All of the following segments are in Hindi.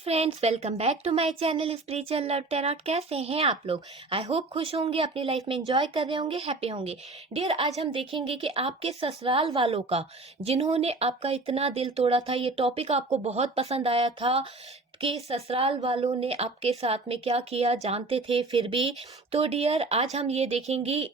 Friends, welcome back to my channel spiritual love tarot. कैसे हैं आप लोग? आई होप खुश होंगे, अपनी लाइफ में एंजॉय कर रहे होंगे, हैप्पी होंगे। डियर, आज हम देखेंगे कि आपके ससुराल वालों का, जिन्होंने आपका इतना दिल तोड़ा था, ये टॉपिक आपको बहुत पसंद आया था कि ससुराल वालों ने आपके साथ में क्या किया, जानते थे फिर भी। तो डियर, आज हम ये देखेंगे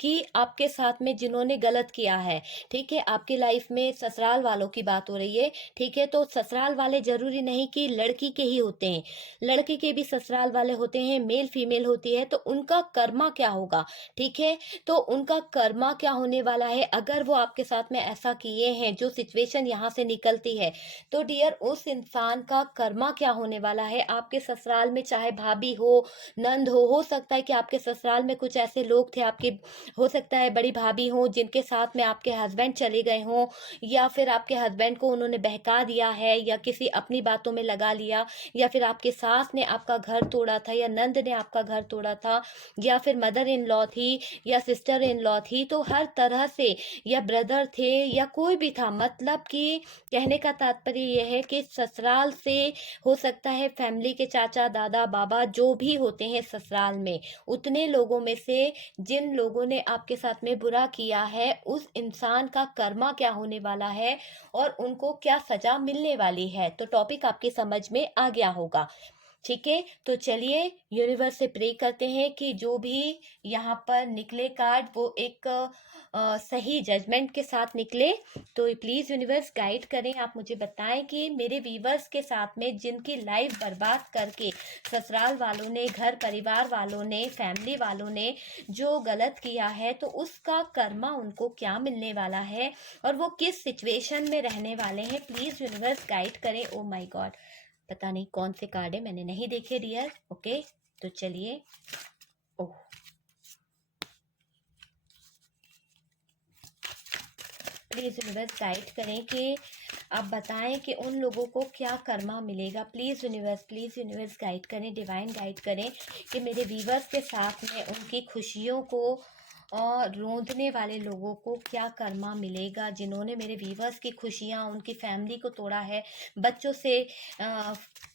कि आपके साथ में जिन्होंने गलत किया है। ठीक है, आपकी लाइफ में ससुराल वालों की बात हो रही है। ठीक है, तो ससुराल वाले जरूरी नहीं कि लड़की के ही होते हैं, लड़के के भी ससुराल वाले होते हैं, मेल फीमेल होती है। तो उनका कर्मा क्या होगा? ठीक है, तो उनका कर्मा क्या होने वाला है अगर वो आपके साथ में ऐसा किए हैं, जो सिचुएशन यहाँ से निकलती है। तो डियर, उस इंसान का कर्मा क्या होने वाला है आपके ससुराल में, चाहे भाभी हो, नंद हो सकता है कि आपके ससुराल में कुछ ऐसे लोग थे, आपके हो सकता है बड़ी भाभी हो, जिनके साथ में आपके हस्बैंड चले गए हों, या फिर आपके हस्बैंड को उन्होंने बहका दिया है, या किसी अपनी बातों में लगा लिया, या फिर आपके सास ने आपका घर तोड़ा था, या नंद ने आपका घर तोड़ा था, या फिर मदर इन लॉ थी, या सिस्टर इन लॉ थी। तो हर तरह से, या ब्रदर थे, या कोई भी था, मतलब कि कहने का तात्पर्य यह है कि ससुराल से हो सकता है फैमिली के चाचा दादा बाबा जो भी होते हैं ससुराल में, उतने लोगों में से जिन लोगों ने आपके साथ में बुरा किया है, उस इंसान का कर्मा क्या होने वाला है और उनको क्या सजा मिलने वाली है। तो टॉपिक आपकी समझ में आ गया होगा। ठीक है, तो चलिए यूनिवर्स से प्रे करते हैं कि जो भी यहाँ पर निकले कार्ड, वो एक सही जजमेंट के साथ निकले। तो प्लीज यूनिवर्स गाइड करें, आप मुझे बताएं कि मेरे वीवर्स के साथ में जिनकी लाइफ बर्बाद करके ससुराल वालों ने, घर परिवार वालों ने, फैमिली वालों ने जो गलत किया है, तो उसका कर्मा उनको क्या मिलने वाला है और वो किस सिचुएशन में रहने वाले हैं। प्लीज यूनिवर्स गाइड करें। ओ माय गॉड, पता नहीं कौन से कार्ड है, मैंने नहीं देखे डियर। ओके, तो चलिए। ओह, प्लीज यूनिवर्स गाइड करें कि आप बताएं कि उन लोगों को क्या कर्मा मिलेगा। प्लीज यूनिवर्स गाइड करें, डिवाइन गाइड करें कि मेरे वीवर्स के साथ में उनकी खुशियों को और रोंदने वाले लोगों को क्या कर्मा मिलेगा, जिन्होंने मेरे वीवर्स की खुशियां, उनकी फैमिली को तोड़ा है, बच्चों से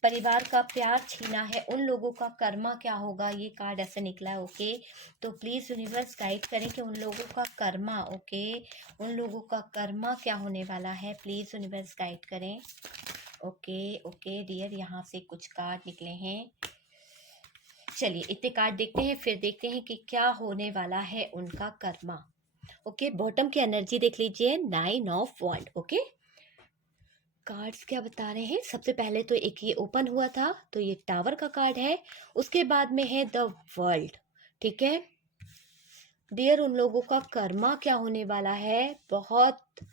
परिवार का प्यार छीना है, उन लोगों का कर्मा क्या होगा। ये कार्ड ऐसे निकला है। ओके, तो प्लीज यूनिवर्स गाइड करें कि उन लोगों का कर्मा, ओके, उन लोगों का कर्मा क्या होने वाला है। प्लीज यूनिवर्स गाइड करें। ओके ओके डियर, यहाँ से कुछ कार्ड निकले हैं। चलिए इतने कार्ड देखते हैं, फिर देखते हैं कि क्या होने वाला है उनका कर्मा। ओके, बॉटम की एनर्जी देख लीजिए, 9 ऑफ वॉन्ड। ओके, कार्ड्स क्या बता रहे हैं? सबसे पहले तो एक ये ओपन हुआ था, तो ये टावर का कार्ड है। उसके बाद में है द वर्ल्ड। ठीक है डियर, उन लोगों का कर्मा क्या होने वाला है, बहुत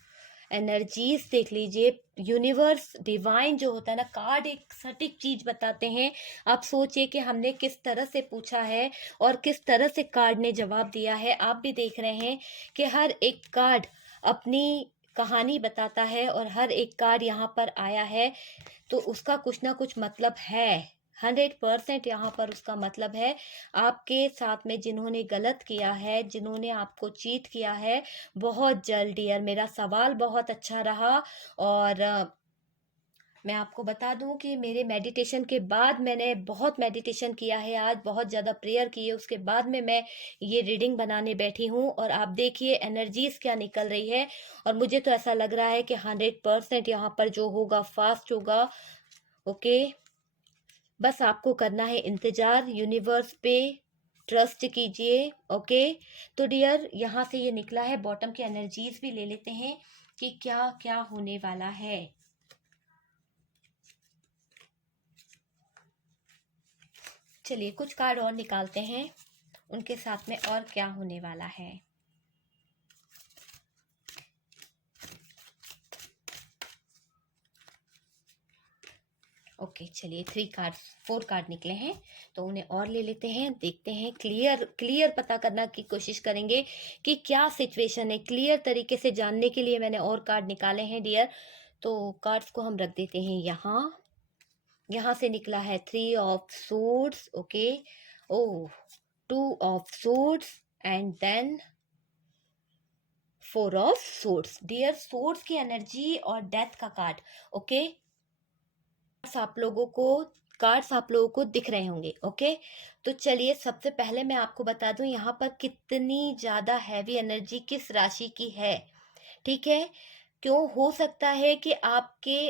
एनर्जीज देख लीजिए। यूनिवर्स डिवाइन जो होता है ना, कार्ड एक सटीक चीज बताते हैं। आप सोचिए कि हमने किस तरह से पूछा है और किस तरह से कार्ड ने जवाब दिया है। आप भी देख रहे हैं कि हर एक कार्ड अपनी कहानी बताता है, और हर एक कार्ड यहाँ पर आया है तो उसका कुछ ना कुछ मतलब है। 100% यहाँ पर उसका मतलब है। आपके साथ में जिन्होंने गलत किया है, जिन्होंने आपको चीट किया है, बहुत जल्द डियर, मेरा सवाल बहुत अच्छा रहा। और मैं आपको बता दूं कि मेरे मेडिटेशन के बाद, मैंने बहुत मेडिटेशन किया है आज, बहुत ज़्यादा प्रेयर की है, उसके बाद में मैं ये रीडिंग बनाने बैठी हूँ। और आप देखिए एनर्जीज क्या निकल रही है, और मुझे तो ऐसा लग रहा है कि 100% यहाँ पर जो होगा फास्ट होगा। ओके, बस आपको करना है इंतजार, यूनिवर्स पे ट्रस्ट कीजिए। ओके, तो डियर यहाँ से ये निकला है, बॉटम की एनर्जीज भी ले लेते हैं कि क्या क्या होने वाला है। चलिए कुछ कार्ड और निकालते हैं, उनके साथ में और क्या होने वाला है। ओके, चलिए 3 कार्ड, 4 कार्ड निकले हैं, तो उन्हें और ले लेते हैं, देखते हैं। क्लियर क्लियर पता करना की कोशिश करेंगे कि क्या सिचुएशन है। क्लियर तरीके से जानने के लिए मैंने और कार्ड निकाले हैं डियर। तो कार्ड्स को हम रख देते हैं यहाँ। यहाँ से निकला है 3 of suits. Okay, oh 2 of suits, and then 4 of suits. Dear, suits की एनर्जी और डेथ का कार्ड। ओके, कार्ड्स आप लोगों को दिख रहे होंगे। ओके, तो चलिए सबसे पहले मैं आपको बता दूं यहाँ पर कितनी ज्यादा हैवी एनर्जी किस राशि की है। ठीक है, क्यों हो सकता है कि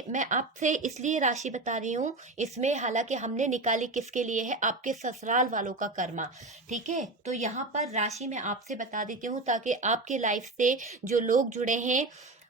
मैं आपसे इसलिए राशि बता रही हूँ इसमें, हालांकि हमने निकाली किसके लिए है, आपके ससुराल वालों का कर्मा। ठीक है, तो यहाँ पर राशि मैं आपसे बता देती हूँ ताकि आपके लाइफ से जो लोग जुड़े हैं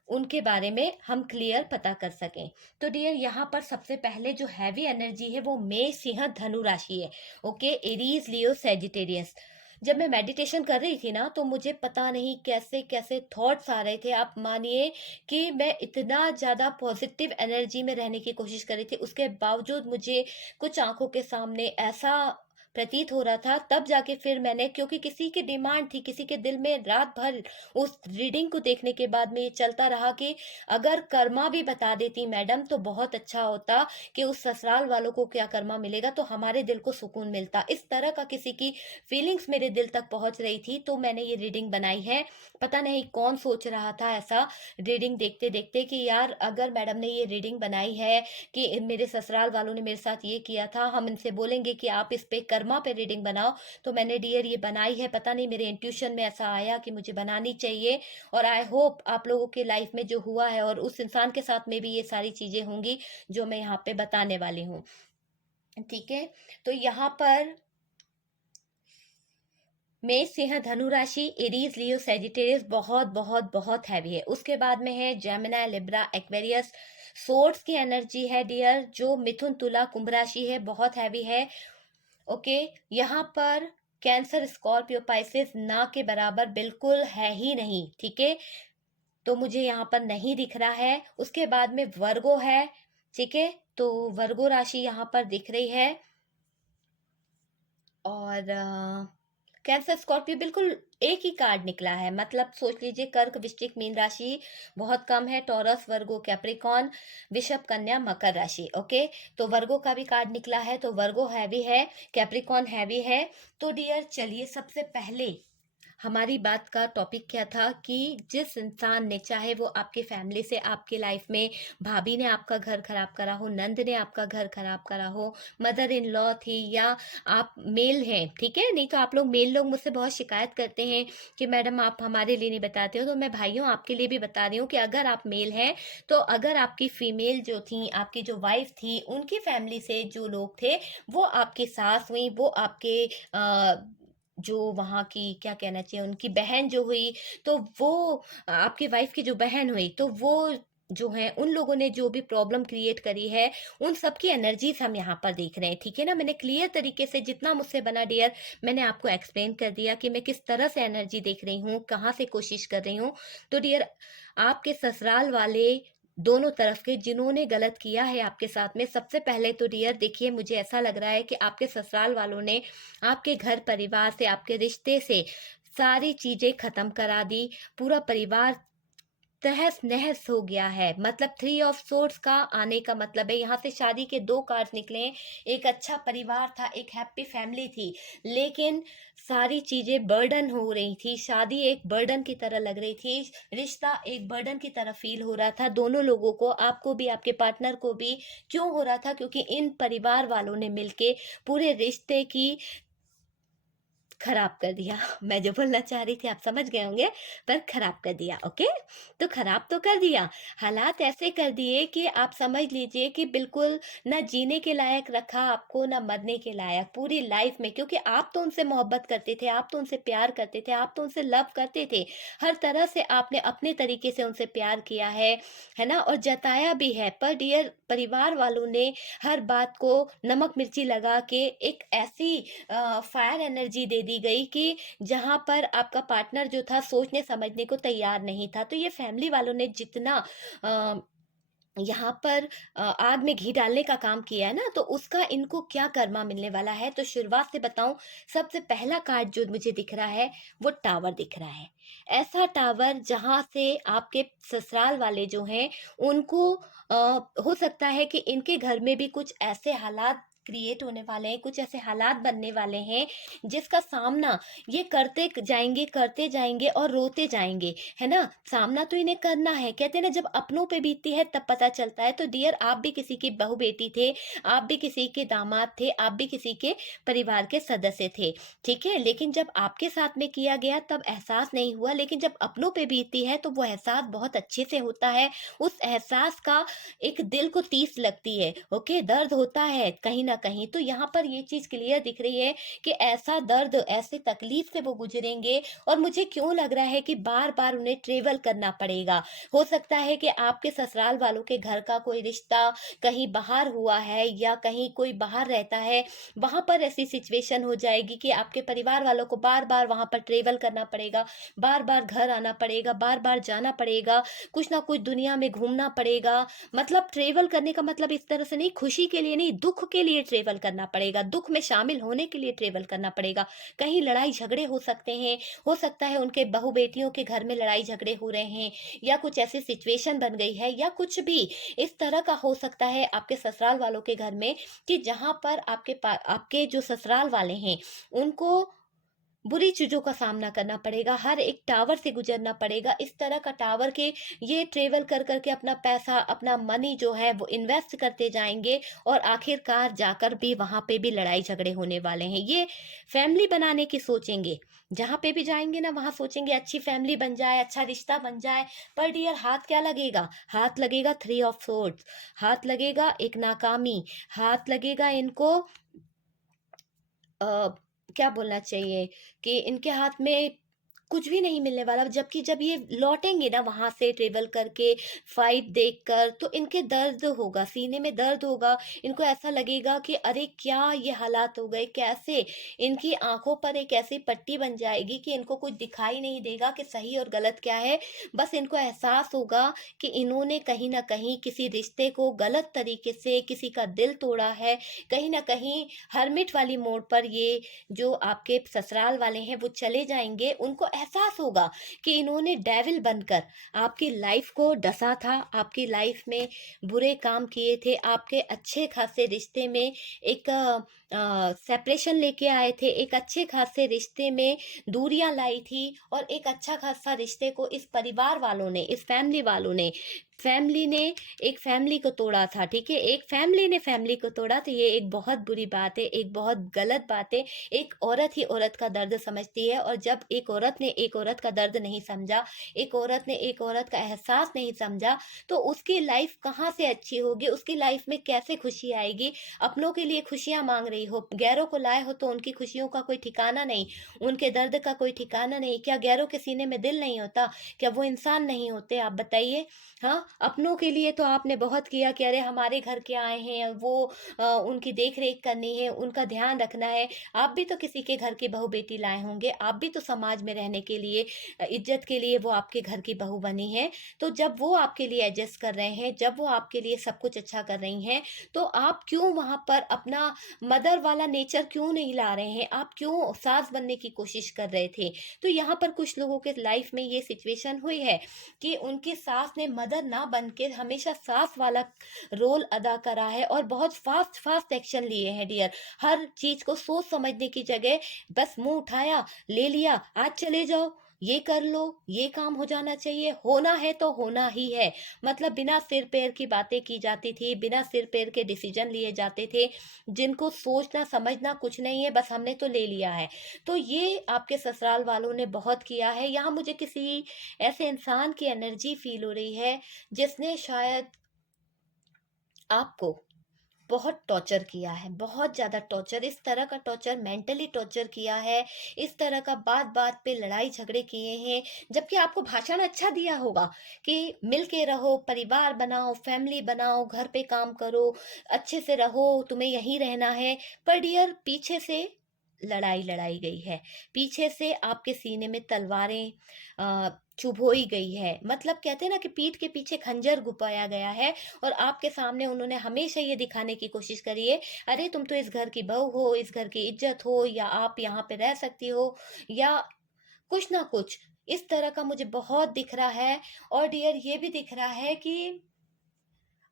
उनके बारे में हम क्लियर पता कर सकें। तो डियर, यहाँ पर सबसे पहले जो हैवी एनर्जी है वो मेष सिंह धनु राशि है। Okay, Aries Leo Sagittarius. जब मैं मेडिटेशन कर रही थी ना तो मुझे पता नहीं कैसे कैसे थॉट्स आ रहे थे। आप मानिए कि मैं इतना ज्यादा पॉजिटिव एनर्जी में रहने की कोशिश कर रही थी, उसके बावजूद मुझे कुछ आंखों के सामने ऐसा प्रतीत हो रहा था। तब जाके फिर मैंने, क्योंकि किसी की डिमांड थी, किसी के दिल में रात भर उस रीडिंग को देखने के बाद में ये चलता रहा कि अगर कर्मा भी बता देती मैडम तो बहुत अच्छा होता कि उस ससुराल वालों को क्या कर्मा मिलेगा तो हमारे दिल को सुकून मिलता। इस तरह का किसी की फीलिंग्स मेरे दिल तक पहुंच रही थी, तो मैंने ये रीडिंग बनाई है। पता नहीं कौन सोच रहा था ऐसा रीडिंग देखते देखते कि यार अगर मैडम ने ये रीडिंग बनाई है कि मेरे ससुराल वालों ने मेरे साथ ये किया था, हम इनसे बोलेंगे कि आप इस पे कर्मा पे रीडिंग बनाओ। तो मैंने डियर ये बनाई है। पता नहीं मेरे इंट्यूशन में ऐसा आया कि मुझे बनानी चाहिए, और आई होप आप लोगों के लाइफ में जो हुआ है और उस इंसान के साथ में भी ये सारी चीजें होंगी जो मैं यहाँ पे बताने वाली हूँ। ठीक है, तो यहाँ पर मेष सिंह धनु राशि, एरीज लियो सेजिटेरियस बहुत बहुत बहुत हैवी है। उसके बाद में है जेमिनी लिब्रा एक्वेरियस। सोर्स की एनर्जी है डियर, जो मिथुन तुला कुंभ राशि है, बहुत हैवी है। ओके, यहाँ पर कैंसर स्कॉर्पियो पाइसेस ना के बराबर बिल्कुल है ही नहीं। ठीक है, तो मुझे यहाँ पर नहीं दिख रहा है। उसके बाद में वर्गो है। ठीक है, तो वर्गो राशि यहाँ पर दिख रही है, और कैंसर स्कॉर्पियो बिल्कुल एक ही कार्ड निकला है। मतलब सोच लीजिए कर्क वृश्चिक मीन राशि बहुत कम है, टॉरस वर्गो कैप्रिकॉन वृषभ कन्या मकर राशि। ओके, तो वर्गो का भी कार्ड निकला है, तो वर्गो हैवी है, कैप्रिकॉन हैवी है। तो डियर चलिए सबसे पहले हमारी बात का टॉपिक क्या था कि जिस इंसान ने, चाहे वो आपके फैमिली से, आपके लाइफ में भाभी ने आपका घर खराब करा हो, नंद ने आपका घर खराब करा हो, मदर इन लॉ थी, या आप मेल हैं। ठीक है, नहीं तो आप लोग मेल लोग मुझसे बहुत शिकायत करते हैं कि मैडम आप हमारे लिए नहीं बताते हो। तो मैं भाइयों आपके लिए भी बता रही हूँ कि अगर आप मेल हैं तो अगर आपकी फीमेल जो थी, आपकी जो वाइफ थी, उनकी फैमिली से जो लोग थे वो आपकी सास हुई, वो आपके जो वहाँ की क्या कहना चाहिए उनकी बहन जो हुई, तो वो आपकी वाइफ की जो बहन हुई, तो वो जो है उन लोगों ने जो भी प्रॉब्लम क्रिएट करी है उन सबकी एनर्जीज हम यहाँ पर देख रहे हैं। ठीक है ना, मैंने क्लियर तरीके से जितना मुझसे बना डियर मैंने आपको एक्सप्लेन कर दिया कि मैं किस तरह से एनर्जी देख रही हूँ, कहाँ से कोशिश कर रही हूँ। तो डियर आपके ससुराल वाले दोनों तरफ के जिन्होंने गलत किया है आपके साथ में, सबसे पहले तो डियर देखिए मुझे ऐसा लग रहा है कि आपके ससुराल वालों ने आपके घर परिवार से, आपके रिश्ते से सारी चीजें खत्म करा दी। पूरा परिवार तहस नहस हो गया है। मतलब 3 ऑफ सोर्ड्स का आने का मतलब है यहाँ से शादी के 2 कार्ड निकले हैं। एक अच्छा परिवार था, एक हैप्पी फैमिली थी, लेकिन सारी चीजें बर्डन हो रही थी। शादी एक बर्डन की तरह लग रही थी, रिश्ता एक बर्डन की तरह फील हो रहा था दोनों लोगों को, आपको भी आपके पार्टनर को भी। क्यों हो रहा था? क्योंकि इन परिवार वालों ने मिलके पूरे रिश्ते की खराब कर दिया। मैं जो बोलना चाह रही थी आप समझ गए होंगे, पर खराब कर दिया। ओके, तो खराब तो कर दिया, हालात ऐसे कर दिए कि आप समझ लीजिए कि बिल्कुल ना जीने के लायक रखा आपको, ना मरने के लायक पूरी लाइफ में। क्योंकि आप तो उनसे मोहब्बत करते थे, आप तो उनसे प्यार करते थे, आप तो उनसे लव करते थे, हर तरह से आपने अपने तरीके से उनसे प्यार किया है ना, और जताया भी है। पर डियर परिवार वालों ने हर बात को नमक मिर्ची लगा के एक ऐसी फायर एनर्जी दे दी गई कि जहां पर आपका पार्टनर जो था सोचने समझने को तैयार नहीं था। तो ये फैमिली वालों ने जितना अ, यहाँ पर आग में घी डालने का काम किया है ना, तो उसका इनको क्या कर्मा मिलने वाला है। तो शुरुआत से बताऊं, सबसे पहला कार्ड जो मुझे दिख रहा है वो टावर दिख रहा है। ऐसा टावर जहां से आपके ससुराल वाले जो हैं उनको हो सकता है कि इनके घर में भी कुछ ऐसे हालात क्रिएट होने वाले हैं, कुछ ऐसे हालात बनने वाले हैं जिसका सामना ये करते जाएंगे और रोते जाएंगे, है ना। सामना तो इन्हें करना है। कहते हैं ना, जब अपनों पे बीतती है तब पता चलता है। तो डियर, आप भी किसी की बहू बेटी थे, आप भी किसी के दामाद थे, आप भी किसी के परिवार के सदस्य थे, ठीक है। लेकिन जब आपके साथ में किया गया तब एहसास नहीं हुआ, लेकिन जब अपनों पे बीतती है तो वो एहसास बहुत अच्छे से होता है। उस एहसास का एक दिल को तीस लगती है, ओके, दर्द होता है कहीं ना कहीं। तो यहाँ पर ये चीज क्लियर दिख रही है कि ऐसा दर्द, ऐसे तकलीफ से वो गुजरेंगे। और मुझे क्यों लग रहा है कि बार बार उन्हें ट्रेवल करना पड़ेगा। हो सकता है कि आपके ससुराल वालों के घर का कोई रिश्ता कहीं बाहर हुआ है या कहीं कोई बाहर रहता है, वहां पर ऐसी सिचुएशन हो जाएगी कि आपके परिवार वालों को बार बार वहां पर ट्रेवल करना पड़ेगा, बार बार घर आना पड़ेगा, बार बार जाना पड़ेगा, कुछ ना कुछ दुनिया में घूमना पड़ेगा। मतलब ट्रेवल करने का मतलब इस तरह से नहीं, खुशी के लिए नहीं, दुख के लिए ट्रेवल करना पड़ेगा, दुख में शामिल होने के लिए ट्रेवल करना पड़ेगा। कहीं लड़ाई झगड़े हो सकते हैं, हो सकता है उनके बहू बेटियों के घर में लड़ाई झगड़े हो रहे हैं, या कुछ ऐसी सिचुएशन बन गई है, या कुछ भी इस तरह का हो सकता है आपके ससुराल वालों के घर में कि जहां पर आपके जो ससुराल वाले हैं उनको बुरी चीजों का सामना करना पड़ेगा, हर एक टावर से गुजरना पड़ेगा। इस तरह का टावर के ये ट्रेवल कर करके अपना पैसा, अपना मनी जो है वो इन्वेस्ट करते जाएंगे, और आखिरकार जाकर भी वहां पे भी लड़ाई झगड़े होने वाले हैं। ये फैमिली बनाने की सोचेंगे, जहां पे भी जाएंगे ना वहां सोचेंगे अच्छी फैमिली बन जाए, अच्छा रिश्ता बन जाए। पर डियर, हाथ क्या लगेगा? हाथ लगेगा थ्री ऑफ सोर्ड्स, हाथ लगेगा एक नाकामी, हाथ लगेगा इनको क्या बोलना चाहिए कि इनके हाथ में कुछ भी नहीं मिलने वाला। जबकि जब ये लौटेंगे ना वहां से ट्रेवल करके, फाइट देखकर, तो इनके दर्द होगा, सीने में दर्द होगा। इनको ऐसा लगेगा कि अरे क्या ये हालात हो गए, कैसे। इनकी आंखों पर एक ऐसी पट्टी बन जाएगी कि इनको कुछ दिखाई नहीं देगा कि सही और गलत क्या है। बस इनको एहसास होगा कि इन्होंने कहीं ना कहीं किसी रिश्ते को गलत तरीके से किसी का दिल तोड़ा है। कहीं ना कहीं हरमिट वाली मोड़ पर ये जो आपके ससुराल वाले हैं वो चले जाएंगे। उनको एहसास होगा कि इन्होंने डेविल बनकर आपकी लाइफ को डसा था, आपकी लाइफ में बुरे काम किए थे, आपके अच्छे खासे रिश्ते में एक सेपरेशन लेके आए थे, एक अच्छे खासे रिश्ते में दूरियां लाई थी, और एक अच्छा खासा रिश्ते को इस परिवार वालों ने, इस फैमिली ने एक फैमिली को तोड़ा था, ठीक है। एक फैमिली ने फैमिली को तोड़ा, तो ये एक बहुत बुरी बात है, एक बहुत गलत बात है। एक औरत ही औरत का दर्द समझती है, और जब एक औरत ने एक औरत का दर्द नहीं समझा, एक औरत ने एक औरत का एहसास नहीं समझा, तो उसकी लाइफ कहाँ से अच्छी होगी, उसकी लाइफ में कैसे खुशी आएगी। अपनों के लिए खुशियां मांग रही हो, गैरों को लाए हो तो उनकी खुशियों का कोई ठिकाना नहीं, उनके दर्द का कोई ठिकाना नहीं। क्या गैरों के सीने में दिल नहीं होता? क्या वो इंसान नहीं होते? आप बताइए। हाँ, अपनों के लिए तो आपने बहुत किया कि अरे हमारे घर के आए हैं, वो उनकी देख रेख करनी है, उनका ध्यान रखना है। आप भी तो किसी के घर की बहू बेटी लाए होंगे, आप भी तो समाज में रहने के लिए, इज्जत के लिए वो आपके घर की बहू बनी है। तो जब वो आपके लिए एडजस्ट कर रहे हैं, जब वो आपके लिए सब कुछ अच्छा कर रही हैं, तो आप क्यों वहां पर अपना मदर वाला नेचर क्यों नहीं ला रहे हैं? आप क्यों सास बनने की कोशिश कर रहे थे? तो यहाँ पर कुछ लोगों के लाइफ में ये सिचुएशन हुई है कि उनकी सास ने मदर ना बन के हमेशा सास वाला रोल अदा करा है, और बहुत फास्ट फास्ट एक्शन लिए हैं डियर। हर चीज को सोच समझने की जगह बस मुंह उठाया, ले लिया, आज चले जाओ, ये कर लो, ये काम हो जाना चाहिए, होना है तो होना ही है। मतलब बिना सिर पैर की बातें की जाती थी, बिना सिर पैर के डिसीजन लिए जाते थे, जिनको सोचना समझना कुछ नहीं है, बस हमने तो ले लिया है। तो ये आपके ससुराल वालों ने बहुत किया है। यहाँ मुझे किसी ऐसे इंसान की एनर्जी फील हो रही है जिसने शायद आपको बहुत टॉर्चर किया है, बहुत ज्यादा टॉर्चर, इस तरह का टॉर्चर, मेंटली टॉर्चर किया है, इस तरह का बात बात पे लड़ाई झगड़े किए हैं। जबकि आपको भाषण अच्छा दिया होगा कि मिल के रहो, परिवार बनाओ, फैमिली बनाओ, घर पे काम करो, अच्छे से रहो, तुम्हें यहीं रहना है। पर डियर, पीछे से लड़ाई लड़ाई गई है, पीछे से आपके सीने में तलवारें चुभोई गई है। मतलब कहते हैं ना कि पीठ के पीछे खंजर घुपाया गया है, और आपके सामने उन्होंने हमेशा ये दिखाने की कोशिश करी है, अरे तुम तो इस घर की बहू हो, इस घर की इज्जत हो, या आप यहाँ पे रह सकती हो, या कुछ ना कुछ इस तरह का मुझे बहुत दिख रहा है। और डियर, ये भी दिख रहा है कि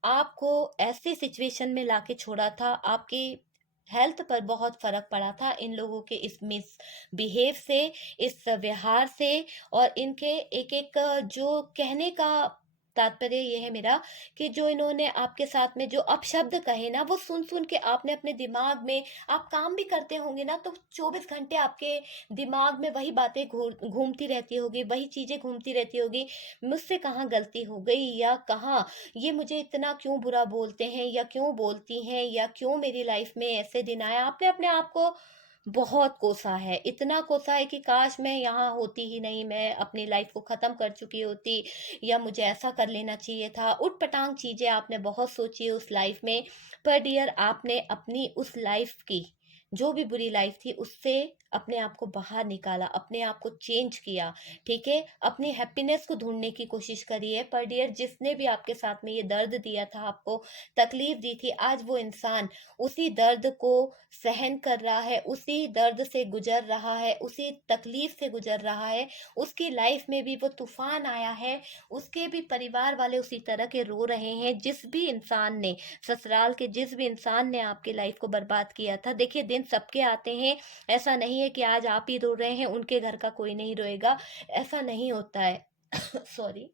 आपको ऐसे सिचुएशन में लाके छोड़ा था, आपकी हेल्थ पर बहुत फ़र्क पड़ा था इन लोगों के इस मिसबिहेव से, इस व्यवहार से, और इनके एक-एक जो कहने का तात्पर्य ये है मेरा कि जो इन्होंने आपके साथ में जो अपशब्द कहे ना, वो सुन-सुन के आपने अपने दिमाग में, आप काम भी करते होंगे ना, तो 24 घंटे आपके दिमाग में वही बातें घूमती रहती होगी, वही चीज़ें घूमती रहती होगी। मुझसे कहाँ गलती हो गई, या कहाँ ये मुझे इतना क्यों बुरा बोलते हैं, या क्यों बोलती हैं, या क्यों मेरी लाइफ में ऐसे दिन आए। आपने अपने आप को बहुत कोसा है, इतना कोसा है कि काश मैं यहाँ होती ही नहीं, मैं अपनी लाइफ को ख़त्म कर चुकी होती, या मुझे ऐसा कर लेना चाहिए था। ऊट-पटांग चीज़ें आपने बहुत सोची है उस लाइफ में, पर डियर आपने अपनी उस लाइफ की, जो भी बुरी लाइफ थी, उससे अपने आप को बाहर निकाला, अपने आप को चेंज किया, ठीक है? अपनी हैप्पीनेस को ढूँढने की कोशिश करी है। पर डियर जिसने भी आपके साथ में ये दर्द दिया था, आपको तकलीफ दी थी, आज वो इंसान उसी दर्द को सहन कर रहा है, उसी दर्द से गुज़र रहा है, उसी तकलीफ से गुज़र रहा है। उसकी लाइफ में भी वो तूफ़ान आया है, उसके भी परिवार वाले उसी तरह के रो रहे हैं। जिस भी इंसान ने, ससुराल के जिस भी इंसान ने आपकी लाइफ को बर्बाद किया था, देखिए दिन सबके आते हैं। ऐसा नहीं है कि आज आप ही रो रहे हैं, उनके घर का कोई नहीं रोएगा, ऐसा नहीं होता है। सॉरी।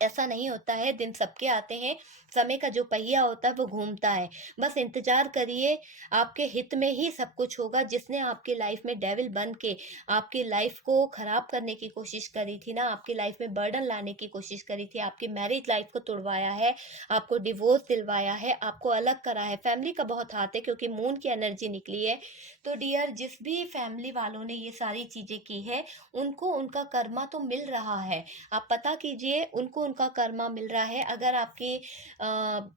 ऐसा नहीं होता है, दिन सबके आते हैं, समय का जो पहिया होता है वो घूमता है। बस इंतज़ार करिए, आपके हित में ही सब कुछ होगा। जिसने आपकी लाइफ़ में डेविल बन के आपकी लाइफ़ को ख़राब करने की कोशिश करी थी ना, आपकी लाइफ़ में बर्डन लाने की कोशिश करी थी, आपकी मैरिज लाइफ़ को तुड़वाया है, आपको डिवोर्स दिलवाया है, आपको अलग करा है। फैमिली का बहुत हाथ है क्योंकि मून की एनर्जी निकली है। तो डियर जिस भी फैमिली वालों ने ये सारी चीज़ें की है, उनको उनका कर्मा तो मिल रहा है। आप पता कीजिए, उनको उनका कर्मा मिल रहा है। अगर आपके अ,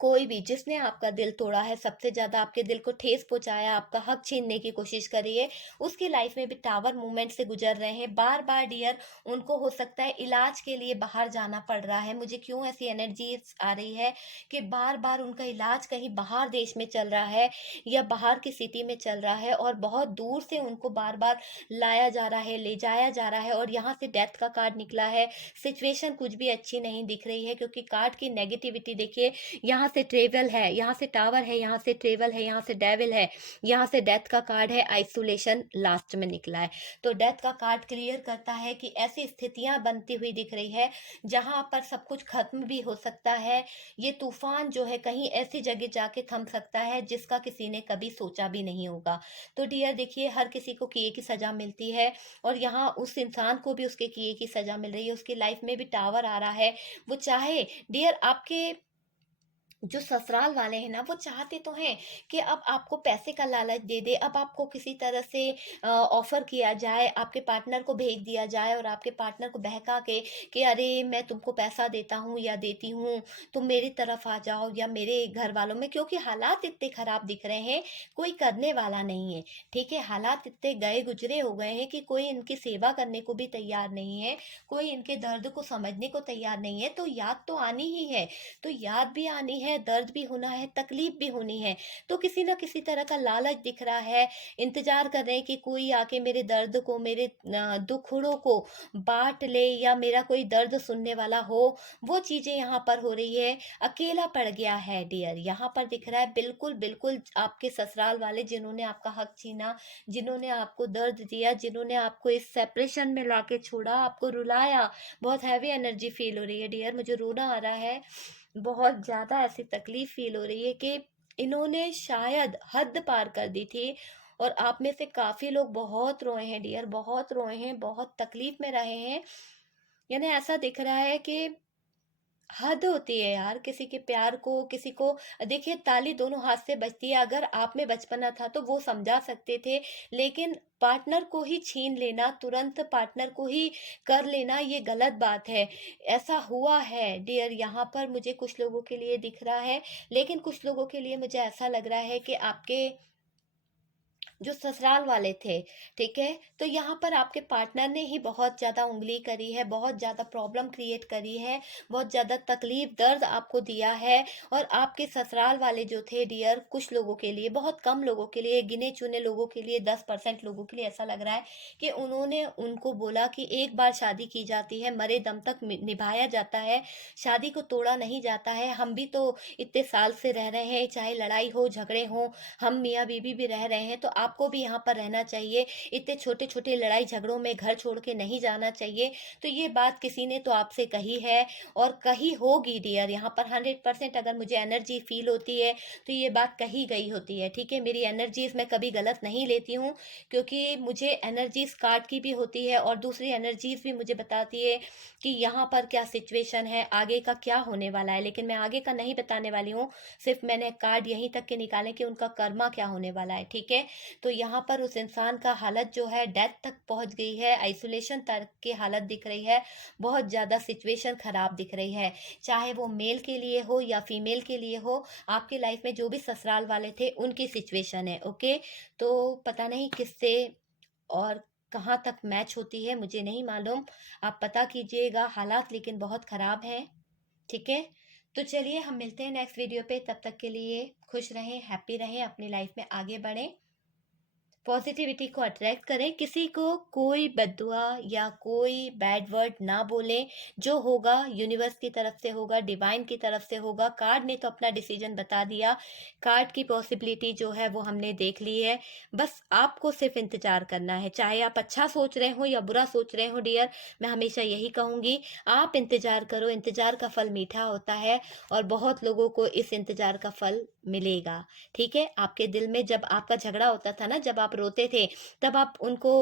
कोई भी जिसने आपका दिल तोड़ा है, सबसे ज़्यादा आपके दिल को ठेस पहुँचाया, आपका हक छीनने की कोशिश करी है, उसकी लाइफ में भी टावर मूवमेंट से गुजर रहे हैं। बार-बार डियर उनको हो सकता है इलाज के लिए बाहर जाना पड़ रहा है। मुझे क्यों ऐसी एनर्जीज़ आ रही है कि बार-बार उनका इलाज कहीं बाहर देश में चल रहा है, या बाहर की सिटी में चल रहा है, और बहुत दूर से उनको बार-बार लाया जा रहा है, ले जाया जा रहा है, और यहाँ से डेथ का कार्ड निकला है। सिचुएशन कुछ भी अच्छी नहीं दिख रही है क्योंकि कार्ड की नेगेटिविटी देखिए, यहाँ से ट्रेवल है, यहाँ से टावर है, यहाँ से ट्रेवल है, यहाँ से डेविल है, यहाँ से डेथ का कार्ड है, आइसोलेशन लास्ट में निकला है। तो डेथ का कार्ड क्लियर करता है कि ऐसी स्थितियां बनती हुई दिख रही है जहां पर सब कुछ खत्म भी हो सकता है। ये तूफान जो है कहीं ऐसी जगह जाके थम सकता है जिसका किसी ने कभी सोचा भी नहीं होगा। तो डियर देखिए, हर किसी को किए की सजा मिलती है, और यहाँ उस इंसान को भी उसके किए की सजा मिल रही है। उसकी लाइफ में भी टावर आ रहा है। वो चाहे डियर आपके जो ससुराल वाले हैं ना, वो चाहते तो हैं कि अब आपको पैसे का लालच दे दे, अब आपको किसी तरह से ऑफर किया जाए, आपके पार्टनर को भेज दिया जाए, और आपके पार्टनर को बहका के कि अरे मैं तुमको पैसा देता हूँ या देती हूँ, तुम मेरी तरफ आ जाओ, या मेरे घर वालों में, क्योंकि हालात इतने खराब दिख रहे हैं, कोई करने वाला नहीं है। ठीक है, हालात इतने गए गुजरे हो गए हैं कि कोई इनकी सेवा करने को भी तैयार नहीं है, कोई इनके दर्द को समझने को तैयार नहीं है। तो याद तो आनी ही है, तो याद भी आनी है, दर्द भी होना है, तकलीफ भी होनी है। तो किसी ना किसी तरह का लालच दिख रहा है, इंतजार कर रहे हैं कि कोई आके मेरे दर्द को, मेरे दुखड़ों को बांट ले, या मेरा कोई दर्द सुनने वाला हो। वो चीजें यहाँ पर हो रही है। अकेला पड़ गया है डियर, यहाँ पर दिख रहा है। बिल्कुल बिल्कुल आपके ससुराल वाले जिन्होंने आपका हक छीना, जिन्होंने आपको दर्द दिया, जिन्होंने आपको इस सेपरेशन में लाके छोड़ा, आपको रुलाया। बहुत हैवी एनर्जी फील हो रही है डियर, मुझे रोना आ रहा है, बहुत ज़्यादा ऐसी तकलीफ फ़ील हो रही है कि इन्होंने शायद हद पार कर दी थी, और आप में से काफ़ी लोग बहुत रोए हैं डियर, बहुत रोए हैं, बहुत तकलीफ में रहे हैं। यानी ऐसा दिख रहा है कि हद होती है यार किसी के प्यार को, किसी को। देखिए, ताली दोनों हाथ से बजती है। अगर आप में बचपना था तो वो समझा सकते थे, लेकिन पार्टनर को ही छीन लेना, तुरंत पार्टनर को ही कर लेना, ये गलत बात है। ऐसा हुआ है डियर, यहाँ पर मुझे कुछ लोगों के लिए दिख रहा है, लेकिन कुछ लोगों के लिए मुझे ऐसा लग रहा है कि आपके जो ससुराल वाले थे, ठीक है? तो यहाँ पर आपके पार्टनर ने ही बहुत ज़्यादा उँगली करी है, बहुत ज़्यादा प्रॉब्लम क्रिएट करी है, बहुत ज़्यादा तकलीफ़, दर्द आपको दिया है। और आपके ससुराल वाले जो थे डियर, कुछ लोगों के लिए, बहुत कम लोगों के लिए, गिने-चुने लोगों के लिए, 10% लोगों के लिए ऐसा लग रहा है कि उन्होंने उनको बोला कि एक बार शादी की जाती है, मरे दम तक निभाया जाता है, शादी को तोड़ा नहीं जाता है। हम भी तो इतने साल से रह रहे हैं, चाहे लड़ाई हो, झगड़े हों, हम मियाँ-बीवी भी रह रहे हैं, तो आपको भी यहाँ पर रहना चाहिए। इतने छोटे-छोटे लड़ाई झगड़ों में घर छोड़ के नहीं जाना चाहिए। तो ये बात किसी ने तो आपसे कही है और कही होगी डियर। यहाँ पर 100% अगर मुझे एनर्जी फ़ील होती है, तो ये बात कही गई होती है, ठीक है? मेरी एनर्जीज़ मैं कभी गलत नहीं लेती हूँ, क्योंकि मुझे एनर्जीज़ कार्ड की भी होती है और दूसरी एनर्जीज़ भी मुझे बताती है कि यहाँ पर क्या सिचुएशन है, आगे का क्या होने वाला है। लेकिन मैं आगे का नहीं बताने वाली हूँ, सिर्फ़ मैंने कार्ड यहीं तक के निकाले कि उनका कर्मा क्या होने वाला है, ठीक है? तो यहाँ पर उस इंसान का हालत जो है डेथ तक पहुँच गई है, आइसोलेशन तक की हालत दिख रही है, बहुत ज़्यादा सिचुएशन ख़राब दिख रही है। चाहे वो मेल के लिए हो या फीमेल के लिए हो, आपकी लाइफ़ में जो भी ससुराल वाले थे, उनकी सिचुएशन है, ओके? तो पता नहीं किससे और कहाँ तक मैच होती है, मुझे नहीं मालूम। आप पता कीजिएगा, हालात लेकिन बहुत ख़राब हैं, ठीक है? तो चलिए हम मिलते हैं नेक्स्ट वीडियो पे, तब तक के लिए खुश रहें, हैप्पी रहें, अपनी लाइफ़ में आगे बढ़ें। पॉजिटिविटी को अट्रैक्ट करें, किसी को कोई बद्दुआ या कोई बैड वर्ड ना बोलें। जो होगा यूनिवर्स की तरफ से होगा, डिवाइन की तरफ से होगा। कार्ड ने तो अपना डिसीजन बता दिया, कार्ड की पॉसिबिलिटी जो है वो हमने देख ली है। बस आपको सिर्फ इंतजार करना है, चाहे आप अच्छा सोच रहे हो या बुरा सोच रहे हो डियर। मैं हमेशा यही कहूंगी, आप इंतजार करो, इंतजार का फल मीठा होता है और बहुत लोगों को इस इंतजार का फल मिलेगा, ठीक है? आपके दिल में जब आपका झगड़ा होता था ना, जब आप रोते थे, तब आप उनको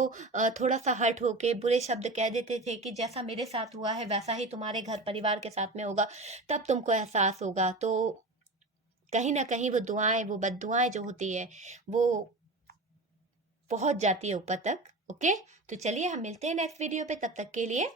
थोड़ा-सा हर्ट होके बुरे शब्द कह देते थे कि जैसा मेरे साथ हुआ है, वैसा ही तुम्हारे घर परिवार के साथ में होगा, तब तुमको एहसास होगा। तो कहीं न कहीं वो दुआएँ, वो बददुआएँ जो होती है, वो पहुँच जाती है ऊपर तक, ओके? तो चलिए हम मिलते हैं नेक्स्ट वीडियो पे, तब तक के लिए